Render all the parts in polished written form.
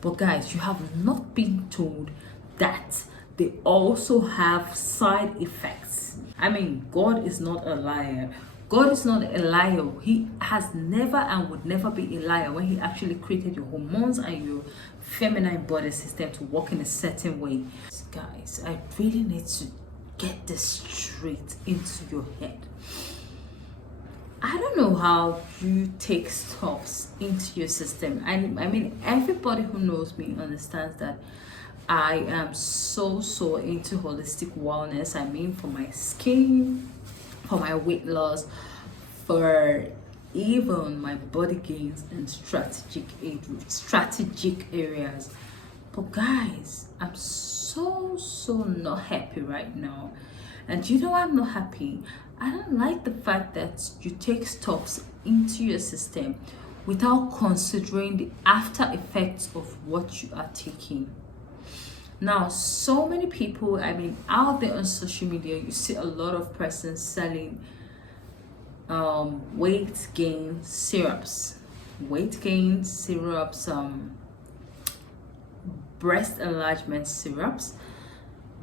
But guys, you have not been told that they also have side effects. I mean, God is not a liar. God is not a liar. He has never and would never be a liar when he actually created your hormones and your feminine body system to work in a certain way. Guys, I really need to get this straight into your head. I don't know how you take stuffs into your system. I mean, everybody who knows me understands that I am so into holistic wellness. I mean, for my skin, for my weight loss, for even my body gains and strategic areas. But guys, I'm so not happy right now. And you know why I'm not happy? I don't like the fact that you take stuffs into your system without considering the after effects of what you are taking. Now, so many people, I mean, out there on social media, you see a lot of persons selling weight gain syrups, breast enlargement syrups,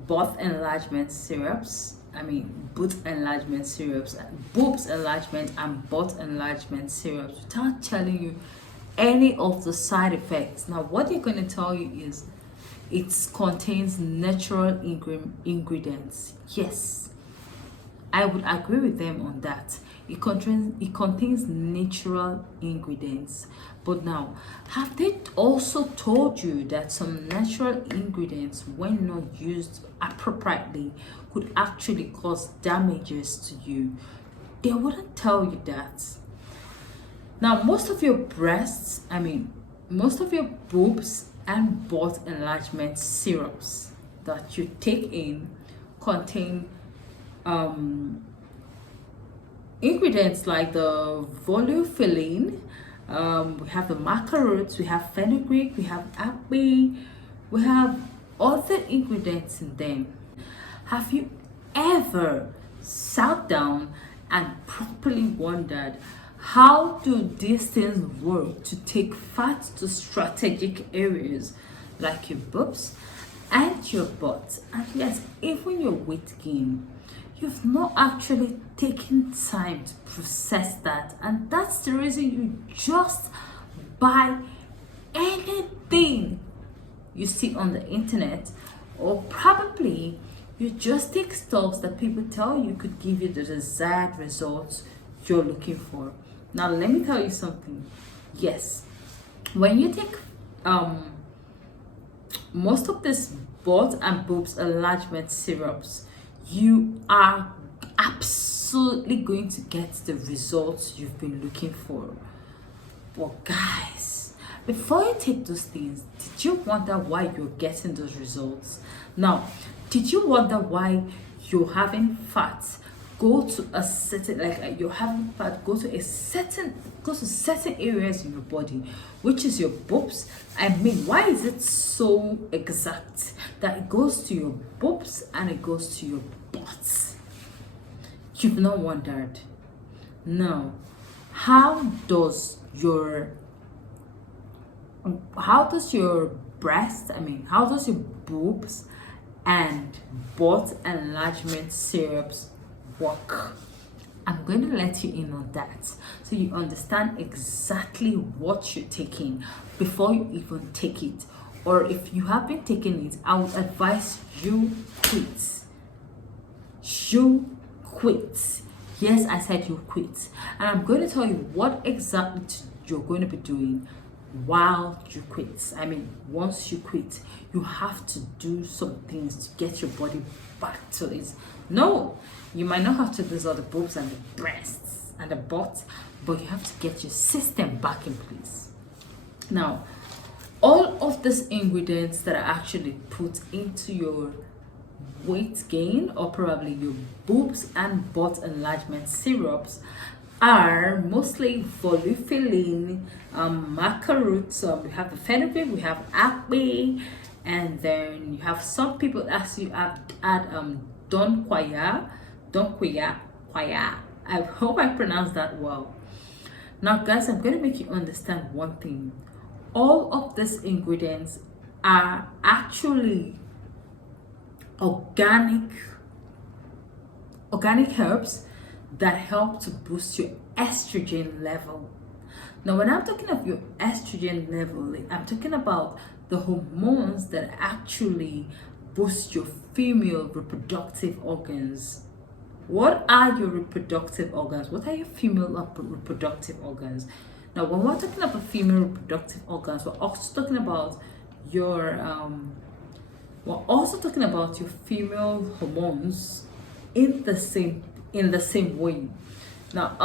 butt enlargement syrups. I mean, boobs enlargement syrups, boobs enlargement and butt enlargement syrups, without telling you any of the side effects. Now, what they're going to tell you is it contains natural ingredients. Yes, I would agree with them on that. It contains natural ingredients. But now, have they also told you that some natural ingredients, when not used appropriately, could actually cause damages to you? They wouldn't tell you that. Now, most of your boobs and butt enlargement syrups that you take in contain ingredients like the volufiline, we have the maca roots, we have fenugreek, we have acne, we have other ingredients in them. Have you ever sat down and properly wondered how do these things work to take fat to strategic areas like your boobs and your butt, and yes, even your weight gain? You've not actually taken time to process that, and that's the reason you just buy anything you see on the internet, or probably you just take stuff that people tell you could give you the desired results you're looking for. Now, let me tell you something. Yes, when you take most of this butt and boobs enlargement syrups, you are absolutely going to get the results you've been looking for. But guys, before you take those things, did you wonder why you're getting those results? Now, did you wonder why you're having fat go to a certain, you're having fat go to certain areas in your body, which is your boobs? I mean, why is it so exact that it goes to your boobs and it goes to your butts? You've not wondered? No. How does your boobs and butt enlargement syrups work? I'm going to let you in on that so you understand exactly what you're taking before you even take it. Or if you have been taking it, I would advise you quit. You quit. Yes, I said you quit. And I'm going to tell you what exactly you're going to be doing while you quit. I mean, once you quit, you have to do some things to get your body back to it. No, you might not have to lose all the boobs and the breasts and the butt, but you have to get your system back in place. Now, all of these ingredients that are actually put into your weight gain, or probably your boobs and butt enlargement syrups, are mostly volufiline, maca roots. We have the fenugreek, we have acne, and then you have some people ask you add don quaya. I hope I pronounced that well. Now, guys, I'm going to make you understand one thing. all of these ingredients are actually organic herbs that help to boost your estrogen level. Now, when I'm talking of your estrogen level, I'm talking about the hormones that actually boost your female reproductive organs. What are your reproductive organs? What are your female reproductive organs? Now, when we're talking about female reproductive organs, we're also talking about your female hormones in the same way. Now,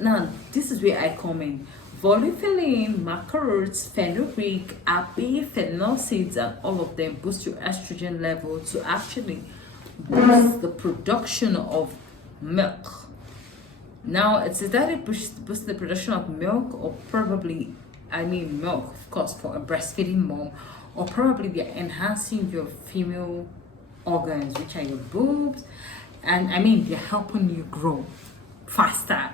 now this is where I come in. Volufiline, macrolides, fenugreek, api, phenol seeds, and all of them boost your estrogen level to actually boost the production of milk. Now, it's either boost the production of milk, or probably, milk, of course, for a breastfeeding mom, or probably they're enhancing your female organs, which are your boobs, and they're helping you grow faster.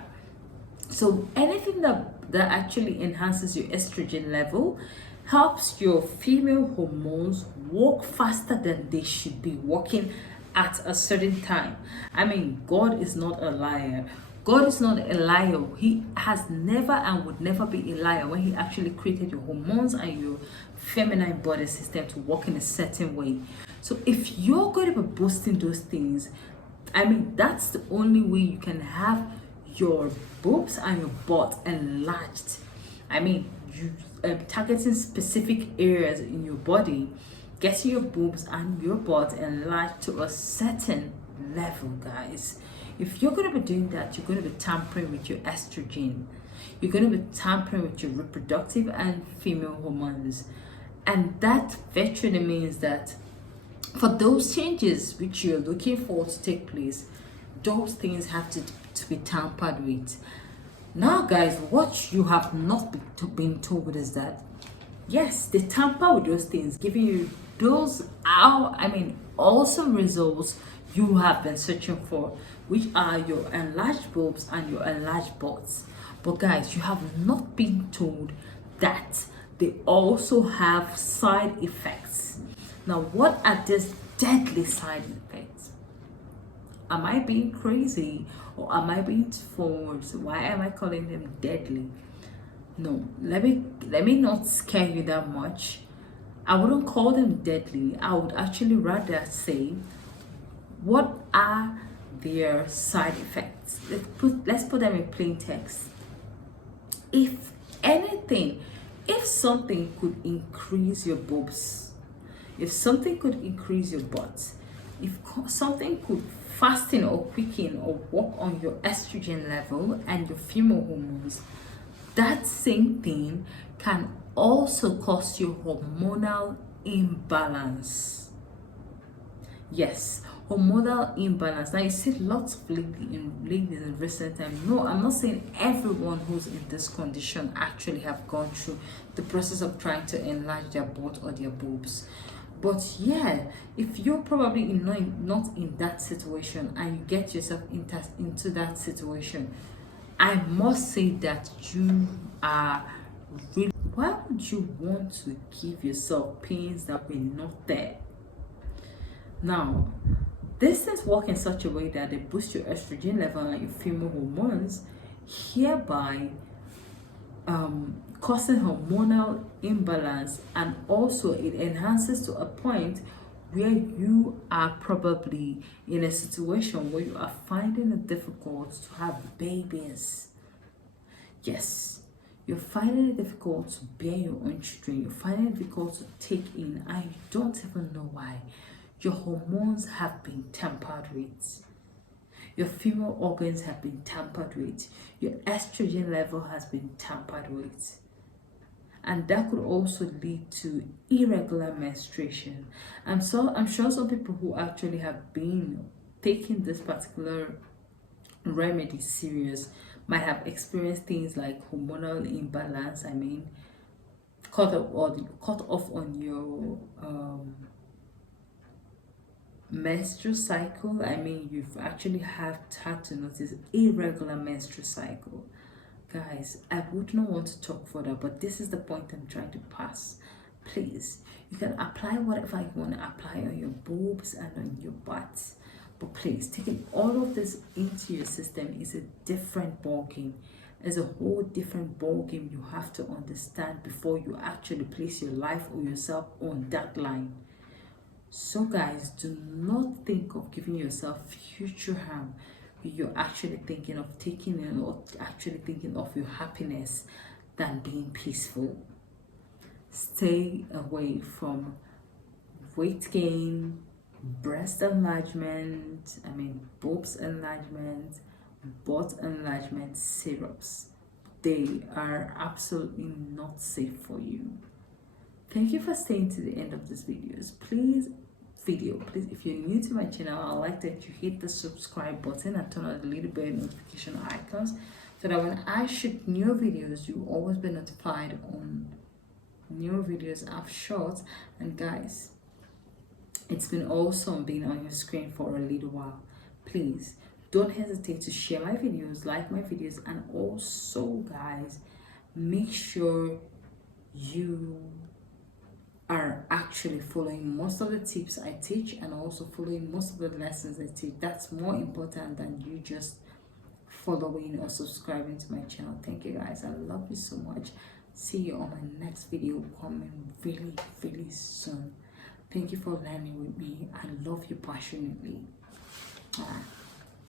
So anything that actually enhances your estrogen level helps your female hormones work faster than they should be working at a certain time. God is not a liar. God is not a liar. He has never and would never be a liar when he actually created your hormones and your feminine body system to work in a certain way. So if you're going to be boosting those things, that's the only way you can have your boobs and your butt enlarged. You targeting specific areas in your body, getting your boobs and your butt enlarged to a certain level, guys. If you're going to be doing that, you're going to be tampering with your estrogen. You're going to be tampering with your reproductive and female hormones. And that virtually means that for those changes which you're looking for to take place, those things have to be tampered with. Now, guys, what you have not been told is that, yes, they tamper with those things, giving you those awesome results you have been searching for, which are your enlarged boobs and your enlarged butts. But guys, you have not been told that they also have side effects. Now, what are these deadly side effects? Am I being crazy, or am I being forced? Why am I calling them deadly? No, let me not scare you that much. I wouldn't call them deadly. I would actually rather say, what are their side effects? Let's put them in plain text. If anything, if something could increase your boobs, if something could increase your butt, if something could fasten or quicken or work on your estrogen level and your female hormones, that same thing can also cause you hormonal imbalance. Yes, hormonal imbalance. Now, you see lots of ladies in recent time. No, I'm not saying everyone who's in this condition actually have gone through the process of trying to enlarge their butt or their boobs. But yeah, if you're probably not in that situation and you get yourself into that situation, I must say that you are really, why would you want to give yourself pains that were not there? Now, this things work in such a way that they boost your estrogen level and your female hormones, hereby causing hormonal imbalance, and also it enhances to a point where you are probably in a situation where you are finding it difficult to have babies. Yes, you're finding it difficult to bear your own children. You're finding it difficult to take in, and you don't even know why. Your hormones have been tampered with. Your female organs have been tampered with. Your estrogen level has been tampered with. And that could also lead to irregular menstruation. I'm sure some people who actually have been taking this particular remedy serious might have experienced things like hormonal imbalance. Cut off on your menstrual cycle. You've actually had to notice irregular menstrual cycle. guys, I would not want to talk further, but this is the point I'm trying to pass. Please, you can apply whatever you want to apply on your boobs and on your butts, but please, taking all of this into your system is a different ball game. It's a whole different ball game you have to understand before you actually place your life or yourself on that line. So guys, do not think of giving yourself future harm. You're actually thinking of taking it, or actually thinking of your happiness than being peaceful. Stay away from weight gain, breast enlargement, boobs enlargement, butt enlargement syrups. They are absolutely not safe for you. Thank you for staying to the end of this please, if you're new to my channel, I'd like that you hit the subscribe button and turn on the little bell notification icons so that when I shoot new videos, you'll always be notified on new videos I've shot. And guys, it's been awesome being on your screen for a little while. Please don't hesitate to share my videos, like my videos, and also guys, make sure you are actually following most of the tips I teach and also following most of the lessons I teach. That's more important than you just following or subscribing to my channel. Thank you guys, I love you so much. See you on my next video coming really soon. Thank you for learning with me. I love you passionately.